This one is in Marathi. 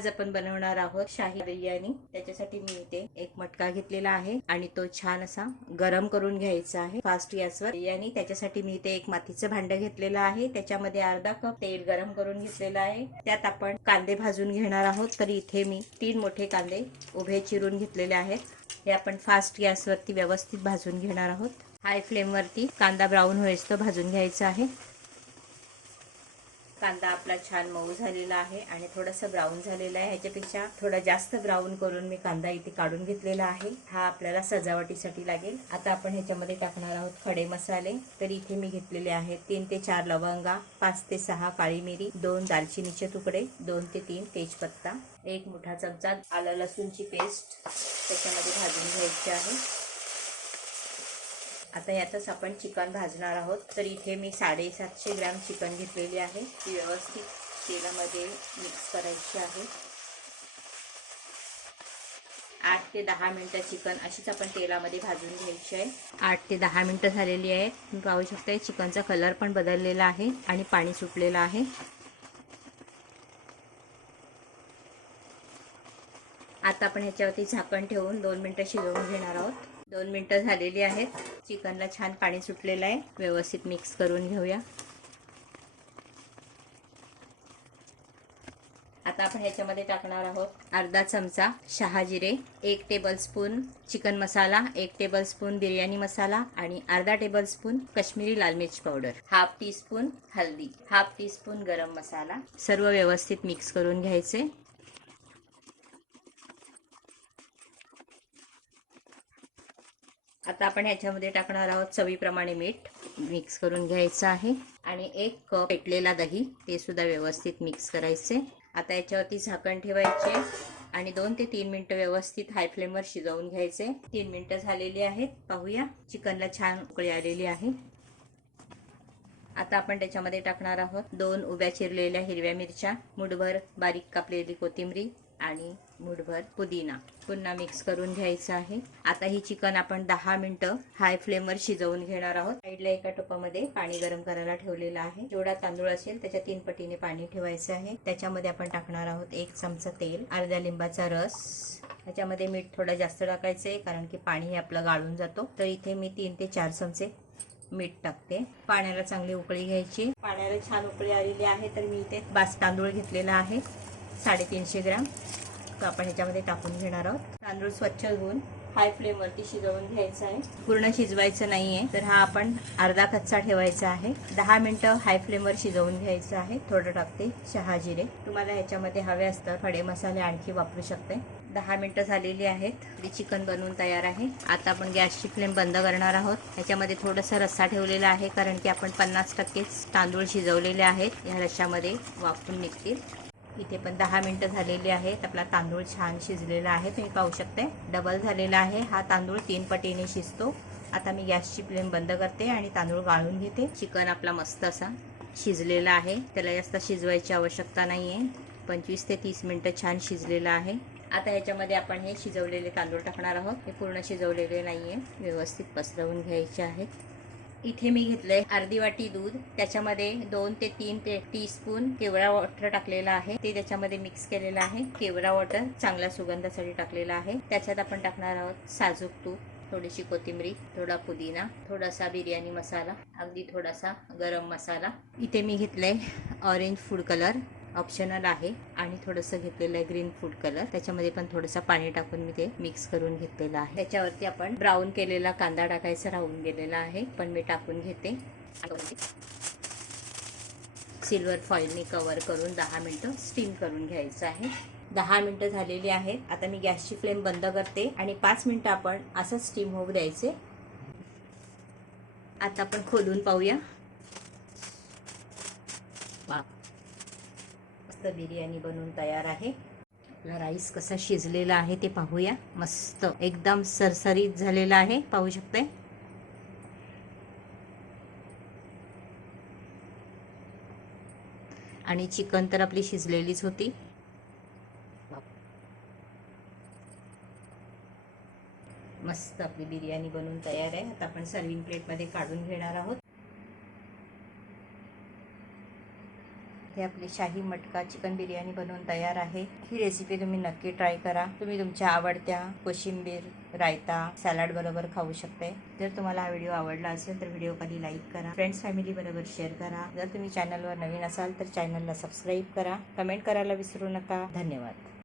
आज आपण बनवणार आहोत शाही बिर्याणी। त्याच्यासाठी मी इथे एक मटका घेतलेला आहे आणि तो छान असा गरम करून घ्यायचा आहे फास्ट गॅसवर। बिर्याणी त्याच्यासाठी मी इथे एक मातीचं भांड घेतलेलं आहे, त्याच्यामध्ये अर्धा कप तेल गरम करून घेतलेलं आहे। त्यात आपण कांदे भाजून घेणार आहोत। तर इथे मी 3 मोठे कांदे उभे चिरून घेतलेले आहेत। हे आपण फास्ट गॅसवरती व्यवस्थित भाजून घेणार आहोत। हाय फ्लेम वरती कांदा ब्राऊन होईस्तोवर भाजून घ्यायचा आहे। कांदा आपला छान मऊ झालेला आहे आणि थोडासा ब्राऊन झालेला आहे। ह्याच्यापेक्षा थोडा जास्त ब्राऊन करून मी कांदा इथे काढून घेतलेला आहे। हा आपल्याला सजावटीसाठी लागेल। आता आपण ह्याच्यामध्ये टाकणार आहोत खडे मसाले। तर इथे मी घेतलेले आहेत 3 ते 4 लवंगा, 5 ते 6 काळी मिरी, 2 दालचिनीचे तुकडे, 2 ते 3 तेजपत्ता, 1 मोठा चमचा आलं लसूणची पेस्ट त्याच्यामध्ये भाजून घ्यायची आहे। आता यातच आपण चिकन भाजणार आहोत। तर इथे मी 750 ग्रॅम चिकन घेतलेली आहे। ती व्यवस्थित तेलामध्ये मिक्स करायची आहे। 8 ते 10 मिनिटं चिकन अशीच आपण तेलामध्ये भाजून घ्यायची आहे। 8 ते 10 मिनिटं झालेली आहेत। तुम्ही पाहू शकता चिकनचा कलर पण बदललेला आहे आणि पाणी सुटलेलं आहे। आता आपण ह्याच्यावरती झाकण ठेवून 2 मिनिटं शिजवून घेणार आहोत। 2 मिनिटं झालेली आहेत। चिकनला छान पाणी सुटलेलं आहे। व्यवस्थित मिक्स करून घेऊया। आता आपण ह्याच्यामध्ये टाकणार आहोत अर्धा चमचा शहाजिरे, 1 टेबलस्पून चिकन मसाला, 1 टेबलस्पून बिर्याणी मसाला आणि अर्धा टेबलस्पून काश्मीरी लाल मिर्च पावडर, हाफ टीस्पून हल्दी, हाफ टीस्पून गरम मसाला। सर्व व्यवस्थित मिक्स करून घ्यायचे। आता आपण ह्याच्यामध्ये टाकणार आहोत चवीप्रमाणे मीठ, मिक्स करून घ्यायचं आहे आणि 1 कप फेटलेला दही ते सुद्धा व्यवस्थित मिक्स करायचे। आता याच्यावरती झाकण ठेवायचे आणि 2 ते 3 मिनिटं व्यवस्थित हाय फ्लेमवर शिजवून घ्यायचे। 3 मिनिटं झालेली आहेत। पाहूया चिकनला छान उकळी आलेली आहे। आता आपण त्याच्यामध्ये टाकणार आहोत 2 उभ्या चिरलेल्या हिरव्या मिरच्या, मुठभर बारीक कापलेली कोथिंबीर आणि मुठभर पुदिना। पुन्हा मिक्स करून घ्यायचं आहे। आता ही चिकन आपण 10 मिनिटं हाय फ्लेमवर शिजवून घेणार आहोत। साईडला एका टोपामध्ये पाणी गरम करायला ठेवलेलं आहे। जेवढा तांदूळ असेल त्याच्या 3 पटीने पाणी ठेवायचं आहे। त्याच्यामध्ये आपण टाकणार आहोत 1 चमचा तेल, अर्ध्या लिंबाचा रस। त्याच्यामध्ये मीठ थोडं जास्त टाकायचंय कारण की पाणी हे आपलं गाळून जातो। तर इथे मी 3 ते 4 चमचे मीठ टाकते। पाण्याला चांगली उकळी घ्यायची। पाण्याला छान उकळी आलेली आहे। तर मी इथे बास तांदूळ घेतलेला आहे 350 ग्रॅम। तो आपण ह्याच्यामध्ये टाकून घेणार आहोत। तांदूळ स्वच्छ धुवून हाय फ्लेम वरती शिजवून घ्यायचा आहे। पूर्ण शिजवायचं नाहीये, तर हा आपण अर्धा कच्चा ठेवायचा आहे। 10 मिनिटं हाय फ्लेमवर शिजवून घ्यायचं आहे। थोडं टाकते शहाजिरे। तुम्हाला ह्याच्यामध्ये हवे असतं खडे मसाले आणखी वापरू शकते। 10 मिनिटं झालेली आहेत। चिकन बनवून तयार आहे। आता आपण गॅसची फ्लेम बंद करणार आहोत। ह्याच्यामध्ये थोडासा रस्सा ठेवलेला आहे कारण की आपण 50% तांदूळ शिजवलेले आहेत। या रश्श्यामध्ये वाफून निघतील। इथे पण 10 मिनिटं झालेली आहेत। आपला तांदूळ छान शिजलेला आहे। तुम्ही पाहू शकता डबल झालेला आहे। हा तांदूळ 3 पटीने शिजतो। आता मी गॅसची फ्लेम बंद करते आणि तांदूळ गाळून घेते। चिकन आपला मस्त असा शिजलेला आहे। त्याला जास्त शिजवायची आवश्यकता नाहीये। 25 ते 30 मिनिटं छान शिजलेला आहे। आता ह्याच्यामध्ये आपण हे शिजवलेले तांदूळ टाकणार आहोत। हे पूर्ण शिजवलेले नाहीये, व्यवस्थित पसरवून घ्यायचे आहेत। इथे मी घेतलंय अर्धी वाटी दूध, त्याच्यामध्ये 2 ते 3 टीस्पून केवडा वॉटर टाकलेला आहे। ते त्याच्यामध्ये मिक्स केलेलं आहे। केवडा वॉटर चांगल्या सुगंधासाठी टाकलेला आहे। त्याच्यात आपण टाकणार आहोत साजूक तूप, थोडीशी कोथिंबीर, थोडा पुदिना, थोडासा बिर्याणी मसाला, अगदी थोडासा गरम मसाला। इथे मी घेतलंय ऑरेंज फूड कलर, ऑप्शनल आहे, आणि थोडंसं घेतलेलं आहे ग्रीन फूड कलर। त्याच्यामध्ये पण थोडंसं पाणी टाकून मी ते मिक्स करून घेतलेलं आहे। त्याच्यावरती आपण ब्राऊन केलेला कांदा टाकायचा राहून गेलेला आहे, पण मी टाकून घेते। सिल्वर फॉइलने कव्हर करून 10 मिनिटं स्टीम करून घ्यायचं आहे। 10 मिनिटं झालेली आहेत। आता मी गॅसची फ्लेम बंद करते आणि 5 मिनिटं आपण असंच स्टीम होऊ द्यायचे। आता आपण खोलून पाहूया। मस्त बिर्याणी बनवून तयार आहे। आपला राईस कसा शिजलेला आहे ते पाहूया। मस्त एकदम सरसरीत झालेला आहे, पाहू शकते। आणि चिकन तर आपली शिजलेलीच होती। मस्त आपली बिर्याणी बनवून तयार आहे। आता आपण सर्विंग प्लेट मध्ये काढून घेणार आहोत। इथे आपली शाही मटका चिकन बिर्याणी बनवून तयार आहे। ही रेसिपी तुम्ही नक्की ट्राय करा। तुम्ही तुमच्या आवडत्या कोशिंबीर, रायता, सॅलड बरोबर खाऊ शकते। जर तुम्हाला हा व्हिडिओ आवडला असेल तर व्हिडिओ खाली लाईक करा, फ्रेंड्स फॅमिली बरोबर शेअर करा। जर तुम्ही चॅनलवर नवीन असाल तर चॅनलला सबस्क्राईब करा, कमेंट करायला विसरू नका। धन्यवाद।